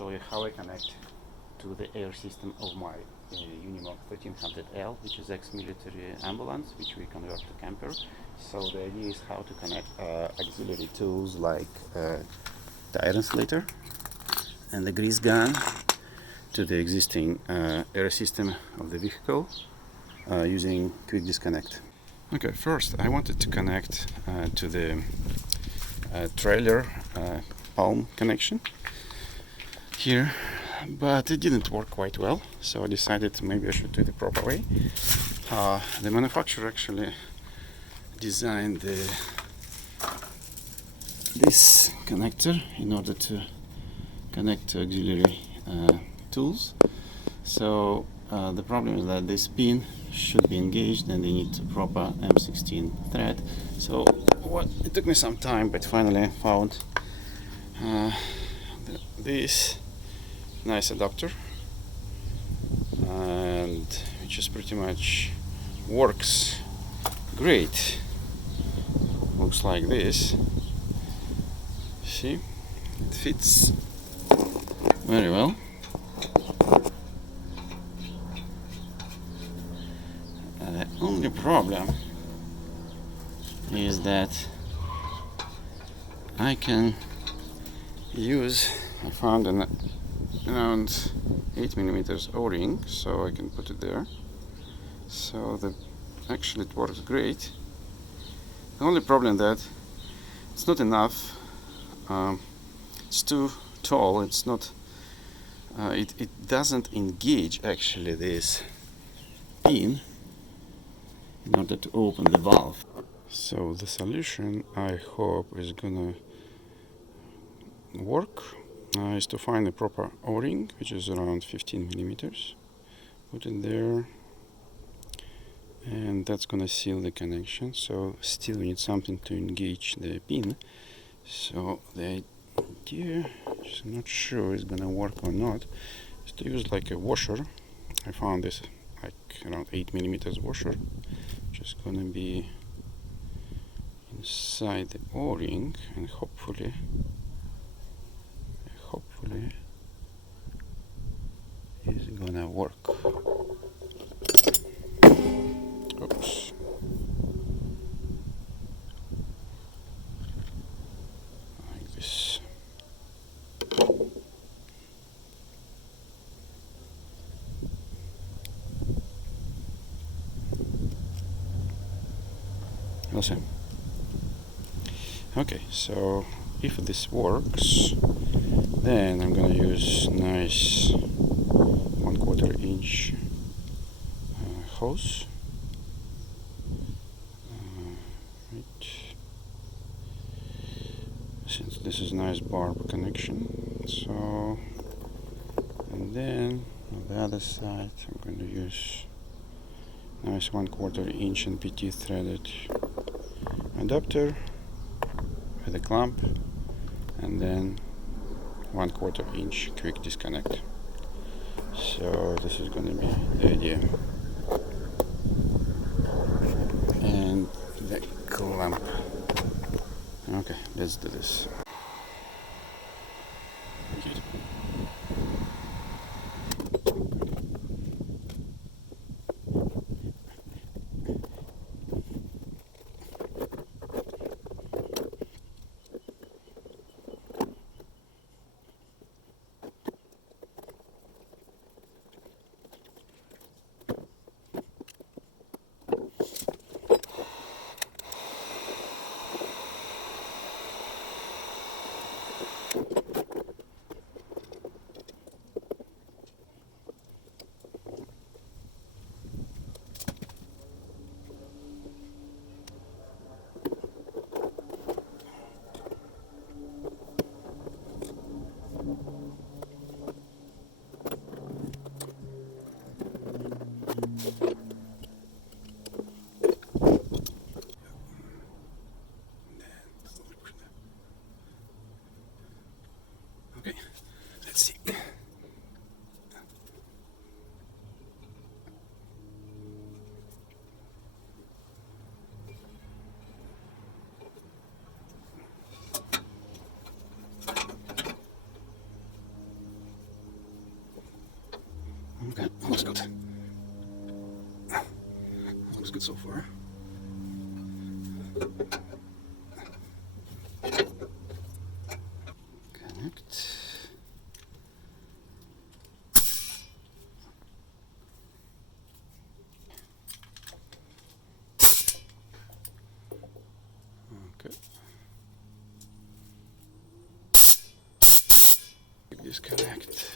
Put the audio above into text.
show you how I connect to the air system of my Unimog 1300L, which is ex-military ambulance, which we convert to camper. So the idea is how to connect auxiliary tools like tire inflator and the grease gun to the existing air system of the vehicle using quick disconnect. Okay, first I wanted to connect to the trailer palm connection here, but it didn't work quite well, so I decided maybe I should do it the proper way. The manufacturer actually designed this connector in order to connect to auxiliary tools. So the problem is that this pin should be engaged and they need a proper M16 thread. So it took me some time, but finally I found this nice adapter, and which is pretty much works great. Looks like this. See, it fits very well. The only problem is that I found an around 8mm O-ring, so I can put it there. So actually it works great. The only problem that it's not enough. It's too tall. It's not. It doesn't engage actually this pin in order to open the valve. So the solution, I hope, is gonna work. Is to find a proper O-ring, which is around 15mm. Put it there, and that's gonna seal the connection. So still we need something to engage the pin. So the idea, just not sure it's gonna work or not, is to use like a washer. I found this like around 8mm washer, which is gonna be inside the O-ring, and hopefully it's gonna work. Oops. Like this. Awesome. Okay, so if this works, then I'm gonna use nice 1/4 inch hose. Right. Since this is nice barb connection, so, and then on the other side I'm going to use nice 1/4 inch NPT threaded adapter with a clamp, and then 1/4 inch quick disconnect. So this is going to be the idea. And the clamp. Okay, let's do this. good. Looks good so far. Connect. Okay. Disconnect.